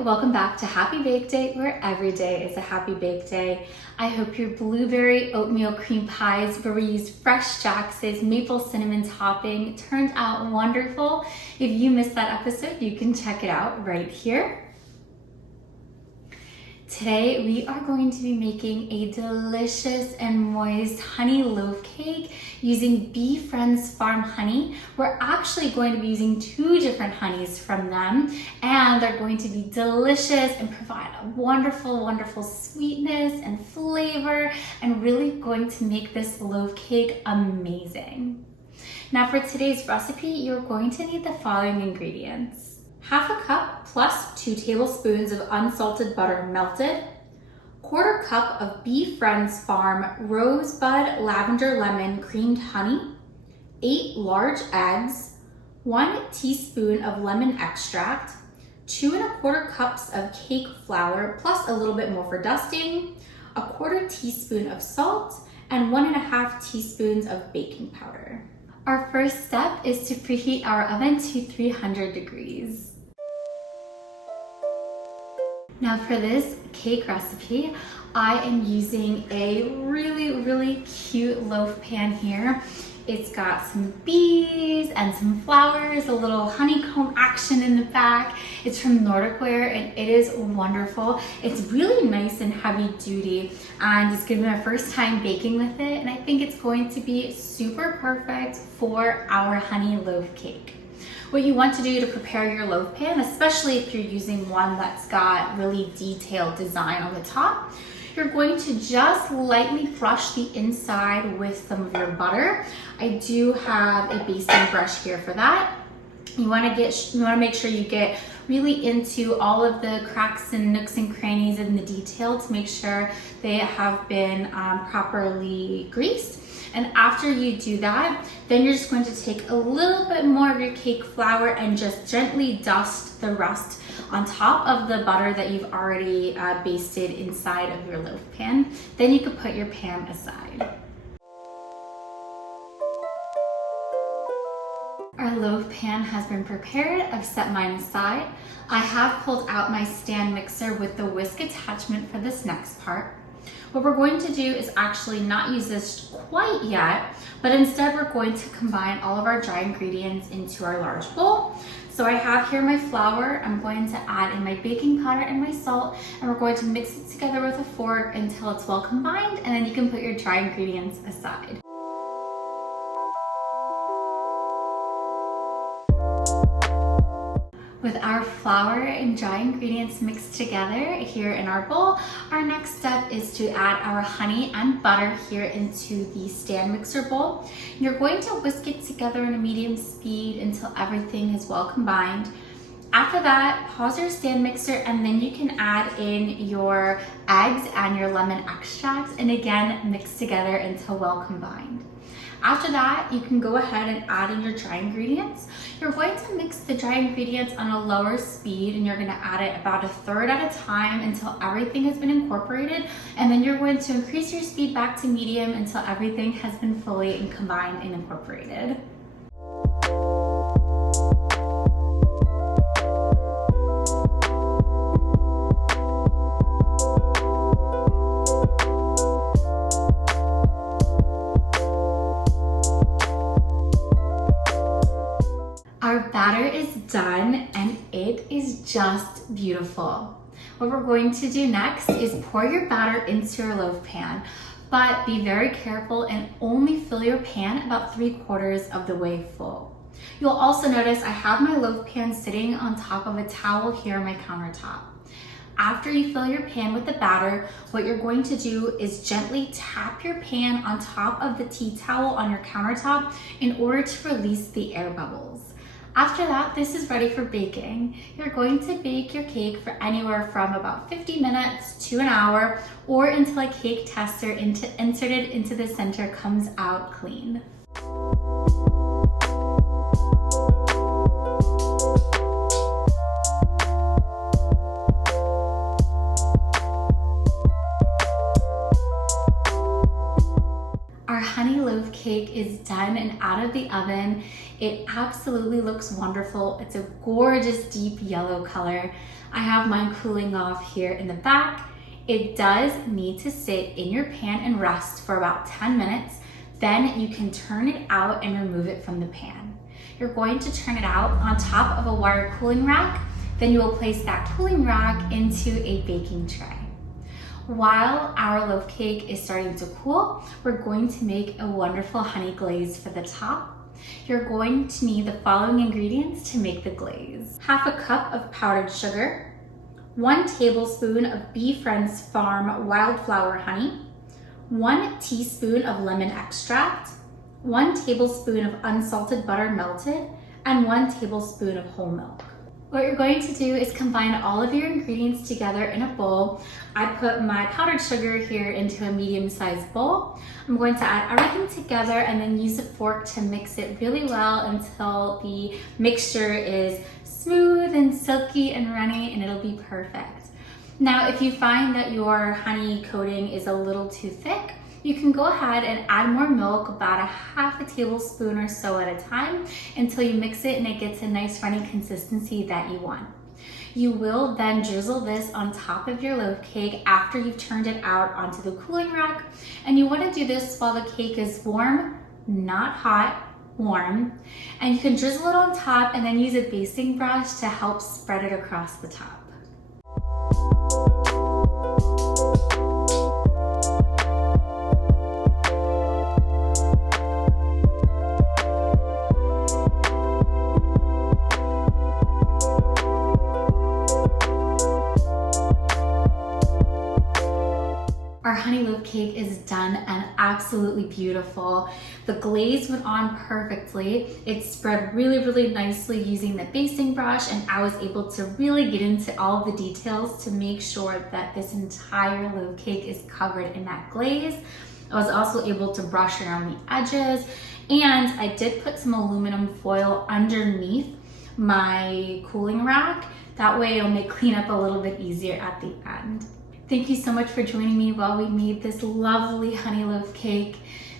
welcome back to Happy Bake Day, where every day is a happy bake day. I hope your blueberry oatmeal cream pies where we used fresh Jax's maple cinnamon topping turned out wonderful. If you missed that episode, you can check it out right here. Today we are going to be making a delicious and moist honey loaf cake using Bee Friends Farm honey. We're actually going to be using 2 different honeys from them, and they're going to be delicious and provide a wonderful, wonderful sweetness and flavor, and really going to make this loaf cake amazing. Now for today's recipe, you're going to need the following ingredients. 1/2 cup plus 2 tablespoons of unsalted butter melted, 1/4 cup of Bee Friends Farm rosebud lavender lemon creamed honey, 8 large eggs, 1 teaspoon of lemon extract, 2 1/4 cups of cake flour plus a little bit more for dusting, 1/4 teaspoon of salt, and 1 1/2 teaspoons of baking powder. Our first step is to preheat our oven to 300 degrees. Now for this cake recipe, I am using a really cute loaf pan here. It's got some bees and some flowers, a little honeycomb action in the back. It's from Nordic Ware and it is wonderful. It's really nice and heavy duty, and it's gonna be my first time baking with it, and I think it's going to be super perfect for our honey loaf cake. What you want to do to prepare your loaf pan, especially if you're using one that's got really detailed design on the top, you're going to just lightly brush the inside with some of your butter. I do have a basting brush here for that. You want to make sure you get really into all of the cracks and nooks and crannies in the detail to make sure they have been properly greased. And after you do that, then you're just going to take a little bit more of your cake flour and just gently dust the rest on top of the butter that you've already basted inside of your loaf pan. Then you can put your pan aside. Our loaf pan has been prepared. I've set mine aside. I have pulled out my stand mixer with the whisk attachment for this next part. What we're going to do is actually not use this quite yet, but instead we're going to combine all of our dry ingredients into our large bowl. So I have here my flour. I'm going to add in my baking powder and my salt, and we're going to mix it together with a fork until it's well combined, and then you can put your dry ingredients aside. With our flour and dry ingredients mixed together here in our bowl, our next step is to add our honey and butter here into the stand mixer bowl. You're going to whisk it together in a medium speed until everything is well combined. After that, pause your stand mixer and then you can add in your eggs and your lemon extract, and again mix together until well combined. After that, you can go ahead and add in your dry ingredients. You're going to mix the dry ingredients on a lower speed, and you're going to add it about 1/3 at a time until everything has been incorporated, and then you're going to increase your speed back to medium until everything has been fully combined and incorporated. Our batter is done and it is just beautiful. What we're going to do next is pour your batter into your loaf pan, but be very careful and only fill your pan about 3/4 of the way full. You'll also notice I have my loaf pan sitting on top of a towel here on my countertop. After you fill your pan with the batter, what you're going to do is gently tap your pan on top of the tea towel on your countertop in order to release the air bubbles. After that, this is ready for baking. You're going to bake your cake for anywhere from about 50 minutes to an hour, or until a cake tester inserted into the center comes out clean. Our honey loaf cake is done done and out of the oven. It absolutely looks wonderful. It's a gorgeous deep yellow color. I have mine cooling off here in the back. It does need to sit in your pan and rest for about 10 minutes. Then you can turn it out and remove it from the pan. You're going to turn it out on top of a wire cooling rack. Then you will place that cooling rack into a baking tray. While our loaf cake is starting to cool, we're going to make a wonderful honey glaze for the top. You're going to need the following ingredients to make the glaze. Half a cup of powdered sugar, 1 tablespoon of Bee Friends Farm wildflower honey, 1 teaspoon of lemon extract, 1 tablespoon of unsalted butter melted, and 1 tablespoon of whole milk. What you're going to do is combine all of your ingredients together in a bowl. I put my powdered sugar here into a medium-sized bowl. I'm going to add everything together and then use a fork to mix it really well until the mixture is smooth and silky and runny, and it'll be perfect. Now, if you find that your honey coating is a little too thick, you can go ahead and add more milk, about ½ tablespoon or so at a time, until you mix it and it gets a nice runny consistency that you want. You will then drizzle this on top of your loaf cake after you've turned it out onto the cooling rack. And you want to do this while the cake is warm, not hot, warm. And you can drizzle it on top and then use a basting brush to help spread it across the top. Our honey loaf cake is done and absolutely beautiful. The glaze went on perfectly. It spread really, really nicely using the basting brush, and I was able to really get into all the details to make sure that this entire loaf cake is covered in that glaze. I was also able to brush around the edges, and I did put some aluminum foil underneath my cooling rack. That way it'll make cleanup a little bit easier at the end. Thank you so much for joining me while we made this lovely honey loaf cake.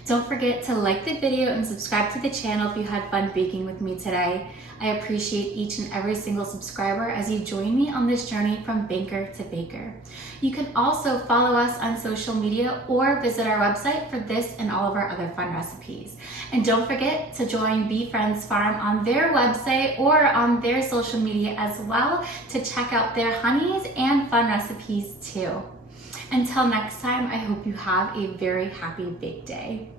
Don't forget to like the video and subscribe to the channel if you had fun baking with me today. I appreciate each and every single subscriber as you join me on this journey from baker to baker. You can also follow us on social media or visit our website for this and all of our other fun recipes. And don't forget to join Bee Friends Farm on their website or on their social media as well to check out their honeys and fun recipes too. Until next time, I hope you have a very happy bake day.